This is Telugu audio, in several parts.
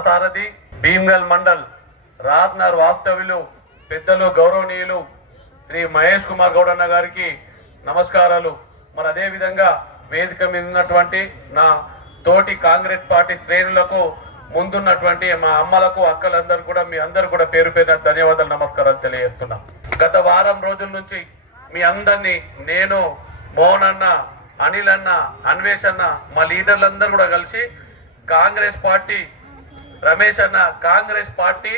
రథసారథి భీమ్గల్ మండల్ రాజ్నగర్ వాస్తవ్యులు పెద్దలు గౌరవనీయులు శ్రీ మహేష్ కుమార్ గౌడ్ అన్న గారికి నమస్కారాలు. మరి అదే విధంగా వేదిక మీద ఉన్నటువంటి నా తోటి కాంగ్రెస్ పార్టీ శ్రేణులకు ముందున్నటువంటి మా అమ్మలకు అక్కలందరూ కూడా మీ అందరూ కూడా పేరు పేరున ధన్యవాదాలు నమస్కారాలు తెలియజేస్తున్నా. గత వారం రోజుల నుంచి మీ అందరినీ నేను, మోహన్ అన్న, అనిల్ అన్న, అన్వేష్ అన్న, మా లీడర్లందరూ కూడా కలిసి కాంగ్రెస్ పార్టీ, రమేష్ అన్న, కాంగ్రెస్ పార్టీ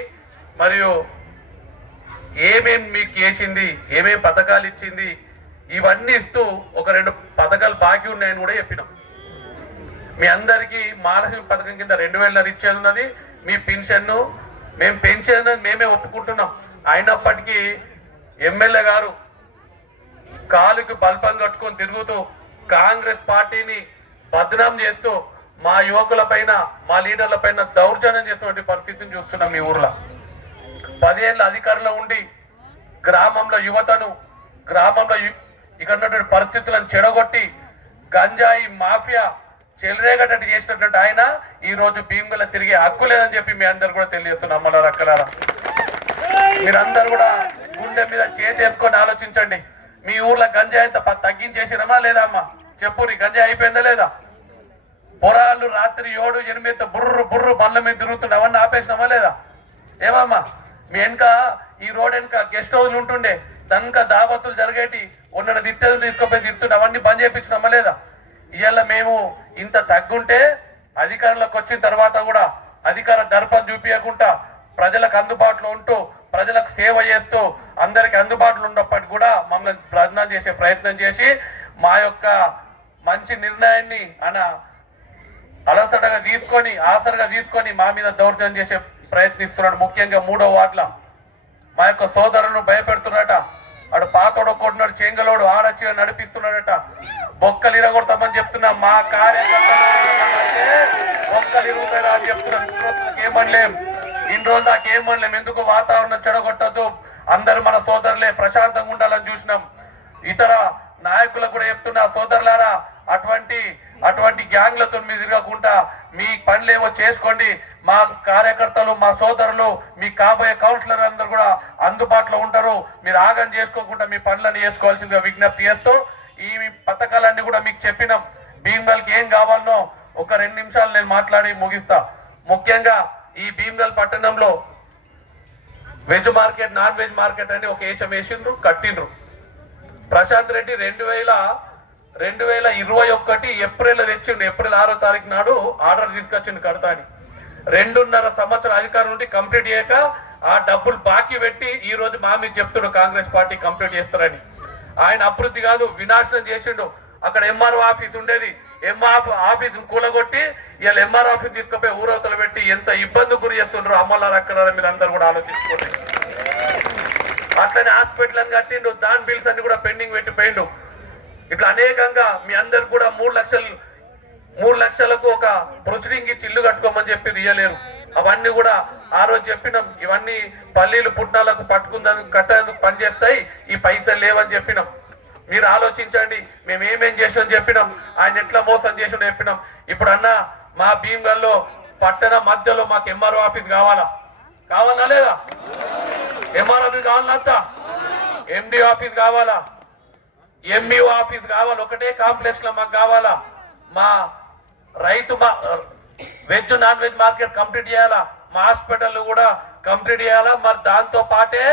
మరియు ఏమేం మీకు చేసింది, ఏమేం పథకాలు ఇచ్చింది, ఇవన్నీ ఇస్తూ ఒక 2 పథకాలు బాకీ ఉన్నాయని కూడా చెప్పినాం. మీ అందరికీ మహాలక్ష్మి పథకం కింద 2000 ఇచ్చేది ఉన్నది. మీ పెన్షన్ను మేము పెంచేది మేమే ఒప్పుకుంటున్నాం. అయినప్పటికీ ఎమ్మెల్యే గారు కాలుకి బల్పం కట్టుకొని తిరుగుతూ కాంగ్రెస్ పార్టీని బద్నాం చేస్తూ మా యువకుల పైన, మా లీడర్ల పైన దౌర్జన్యం చేస్తున్న పరిస్థితిని చూస్తున్నాం. మీ ఊర్లో 10 ఏళ్ళ అధికారంలో ఉండి గ్రామంలో యువతను, గ్రామంలో ఇక్కడ ఉన్నటువంటి పరిస్థితులను చెడగొట్టి గంజాయి మాఫియా చెలరేగటట్టు చేసినటువంటి ఆయన ఈ రోజు భీమ్గల్ తిరిగే హక్కు లేదని చెప్పి మీ అందరు కూడా తెలియజేస్తున్నాం. అమ్మలారా, అక్కలారా, మీరందరూ కూడా గుండె మీద చేతేసుకొని ఆలోచించండి. మీ ఊర్లో గంజాయి అంత తగ్గించేసినమా లేదా అమ్మా? చెప్పు, గంజాయి అయిపోయిందా లేదా? పొరాళ్ళు రాత్రి 7, 8 బుర్రు బుర్రు బండ్ల మీద తిరుగుతుండే అవన్నీ ఆపేసినామా లేదా? ఏమమ్మా, మీ వెనక ఈ రోడ్ వెనక గెస్ట్ హౌస్లు ఉంటుండే, తనక దావతులు జరిగేటి, ఉన్న దిట్టలు తీసుకుపోయి తిరుగుతుండే, అవన్నీ బంద్ చేయించినామా లేదా? ఇవాళ మేము ఇంత తగ్గుంటే అధికారంలోకి వచ్చిన తర్వాత కూడా అధికార దర్పం చూపించకుండా ప్రజలకు అందుబాటులో ఉంటూ ప్రజలకు సేవ చేస్తూ అందరికి అందుబాటులో ఉన్నప్పటికీ కూడా మమ్మల్ని ప్రయత్నం చేసే ప్రయత్నం చేసి మా యొక్క మంచి నిర్ణయాన్ని అలసటగా తీసుకొని, ఆసరగా తీసుకొని మా మీద దౌర్జన్యం చేసే ప్రయత్నిస్తున్నాడు. ముఖ్యంగా 3వ వార్డులో మా యొక్క సోదరులను భయపెడుతున్నాడట. అడు పాతోడు కొడుతున్నాడు, చెంగలోడు ఆడచ్చి నడిపిస్తున్నాడట. బొక్కలు ఇరగొడతామని చెప్తున్నా. మా కార్యకర్తలు బొక్కలు ఇరుగుతారా అని చెప్తున్నాం. ఏమనలేం, ఇన్ని రోజులు దాకేమనలేం. ఎందుకు వాతావరణం చెడగొట్టద్దు, అందరూ మన సోదరులే, ప్రశాంతంగా ఉండాలని చూసినాం. ఇతర నాయకులకు కూడా చెప్తున్నా, సోదరులారా, అటువంటి గ్యాంగ్లతో మీరు తిరగకుండా మీ పనులేవో చేసుకోండి. మా కార్యకర్తలు, మా సోదరులు, మీ కాబోయే కౌన్సిలర్ అందరూ కూడా అందుబాటులో ఉంటారు. మీరు ఆగం చేసుకోకుండా మీ పనులన్నీ చేసుకోవాల్సిందిగా విజ్ఞప్తి చేస్తూ ఈ పథకాలన్నీ కూడా మీకు చెప్పినాం. భీమ్గల్కి ఏం కావాలనో ఒక 2 నిమిషాలు నేను మాట్లాడి ముగిస్తా. ముఖ్యంగా ఈ భీమ్గల్ పట్టణంలో veg market, non veg market అని ఒక ఏషం వేసిండ్రు, కట్టిండ్రు. ప్రశాంత్ రెడ్డి 2021 ఏప్రిల్ తెచ్చిండు. ఏప్రిల్ 6వ తారీఖు నాడు ఆర్డర్ తీసుకొచ్చిండు కడతా అని. 2.5 సంవత్సరాల అధికారం నుండి కంప్లీట్ చేయక ఆ డబ్బులు బాకీ పెట్టి ఈ రోజు మా మీద చెప్తుడు కాంగ్రెస్ పార్టీ కంప్లీట్ చేస్తారని. ఆయన అభివృద్ధి కాదు, వినాశనం చేసిండు. అక్కడ ఎంఆర్ఓ ఆఫీస్ ఉండేది, ఎంఆర్ఓ ఆఫీస్ కూలగొట్టి ఇలా ఎంఆర్ఓ ఆఫీస్ తీసుకుపోయి ఊరవతలు పెట్టి ఎంత ఇబ్బంది గురి చేస్తుండ్రు. అమ్మలారా, అక్కలారా, మీరు అందరూ కూడా ఆలోచించుకోండి. అట్లనే హాస్పిటల్ అని కట్టిండు, దాని బిల్స్ అన్ని కూడా పెండింగ్ పెట్టిపోయిండు. ఇట్లా అనేకంగా మీ అందరు కూడా 3 లక్షలకు ఒక ప్రొసీడింగ్ ఇచ్చి ఇల్లు కట్టుకోమని చెప్పి ఇయ్యలేరు. అవన్నీ కూడా ఆ రోజు చెప్పినాం. ఇవన్నీ పల్లీలు పుట్నాలకు పట్టుకుందానికి కట్టేందుకు పనిచేస్తాయి, ఈ పైసలు లేవని చెప్పినాం. మీరు ఆలోచించండి, మేము ఏమేం చేసామని చెప్పినాం, ఆయన ఎట్లా మోసం చేసామని చెప్పినాం. ఇప్పుడు అన్న మా భీమ్గల్లో పట్టణ మధ్యలో మాకు ఎంఆర్ఓ ఆఫీస్ కావాలా లేదా? ఎంఆర్ఓ ఆఫీస్ కావాలంతా, ఎండిఓ ఆఫీస్ కావాలా, ఎంఈఓ ఆఫీస్ కావాలి. ఒకటే కాంప్లెక్స్ లో మాకు కావాలా. మా రైతు veg non veg market complete చేయాలా, మా హాస్పిటల్ కూడా కంప్లీట్ చేయాలా. మరి దాంతో పాటే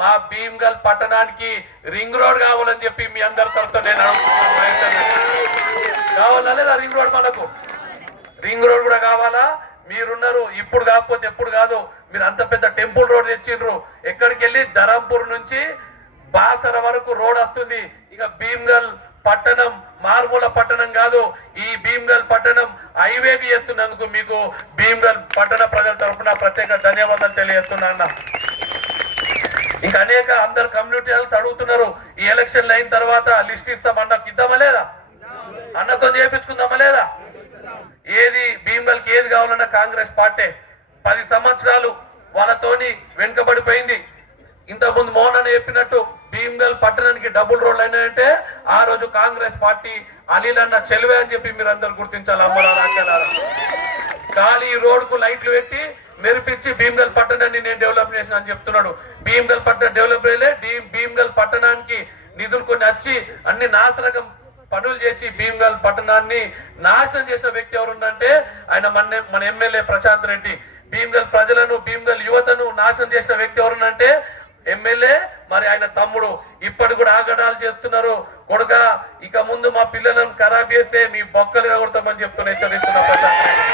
మా భీమ్గల్ పట్టణానికి రింగ్ రోడ్ కావాలని చెప్పి మీ అందరి తరఫున నేను కావాలా లేదా? రింగ్ రోడ్, మనకు రింగ్ రోడ్ కూడా కావాలా. మీరున్నారు, ఇప్పుడు కాకపోతే ఎప్పుడు కాదు. మీరు అంత పెద్ద టెంపుల్ రోడ్ తెచ్చిండ్రు. ఎక్కడికి వెళ్ళి ధరంపూర్ నుంచి బాసర వరకు రోడ్ వస్తుంది. ఇక భీమ్గల్ పట్టణం మారుమూల పట్టణం కాదు, ఈ భీమ్గల్ పట్టణం హైవేకి చేస్తున్నందుకు మీకు భీమ్గల్ పట్టణ ప్రజల తరఫున ప్రత్యేక ధన్యవాదాలు తెలియజేస్తున్నా అన్న. ఇంకా అనేక అందరు కమ్యూనిటీ అడుగుతున్నారు, ఈ ఎలక్షన్లు అయిన తర్వాత లిస్ట్ ఇస్తాం, అన్నకు ఇద్దామా లేదా? అన్నతో చేయించుకుందామా లేదా? ఏది భీమ్గల్కి ఏది కావాలన్నా కాంగ్రెస్ పార్టీ 10 సంవత్సరాలు వాళ్ళతోని వెనుకబడిపోయింది. ఇంతకుముందు మోహన్ అని చెప్పినట్టు భీమ్గల్ పట్టణానికి డబుల్ రోడ్లు అయినాయంటే ఆ రోజు కాంగ్రెస్ పార్టీ అనిల్ అన్న చెలివే అని చెప్పి మీరు అందరు గుర్తించాలి. అమ్మలారా, ఖాళీ రోడ్కు లైట్లు పెట్టి మెరిపించి భీమ్గల్ పట్టణాన్ని నేను డెవలప్ చేసిన అని చెప్తున్నాడు. భీమ్గల్ పట్టణం డెవలప్ అయ్యలే, భీమ్గల్ పట్టణానికి నిధులు కొన్ని వచ్చి అన్ని నాశనకం పనులు చేసి భీమ్గల్ పట్టణాన్ని నాశనం చేసిన వ్యక్తి ఎవరుందంటే ఆయన మన ఎమ్మెల్యే ప్రశాంత్ రెడ్డి. భీమ్గల్ ప్రజలను, భీమ్గల్ యువతను నాశనం చేసిన వ్యక్తి ఎవరునంటే ఎమ్మెల్యే, మరి ఆయన తమ్ముడు. ఇప్పటి కూడా ఆగడాలు చేస్తున్నారు. కొడుక ఇక ముందు మా పిల్లలను ఖరాబ్ చేస్తే మీ బొక్కలుగా కొడతామని చెప్తున్నా, హెచ్చరిస్తున్నా ప్రశాంత్ రెడ్డి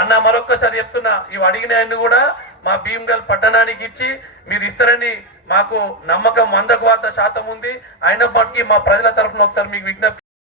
అన్న. మరొక్కసారి చెప్తున్నా, ఇవి అడిగిన ఆయన కూడా మా భీమ్గల్ పట్టణానికి ఇచ్చి మీరు ఇస్తారని మాకు నమ్మకం 100% ఉంది. అయినప్పటికీ మా ప్రజల తరఫున ఒకసారి మీకు విజ్ఞప్తి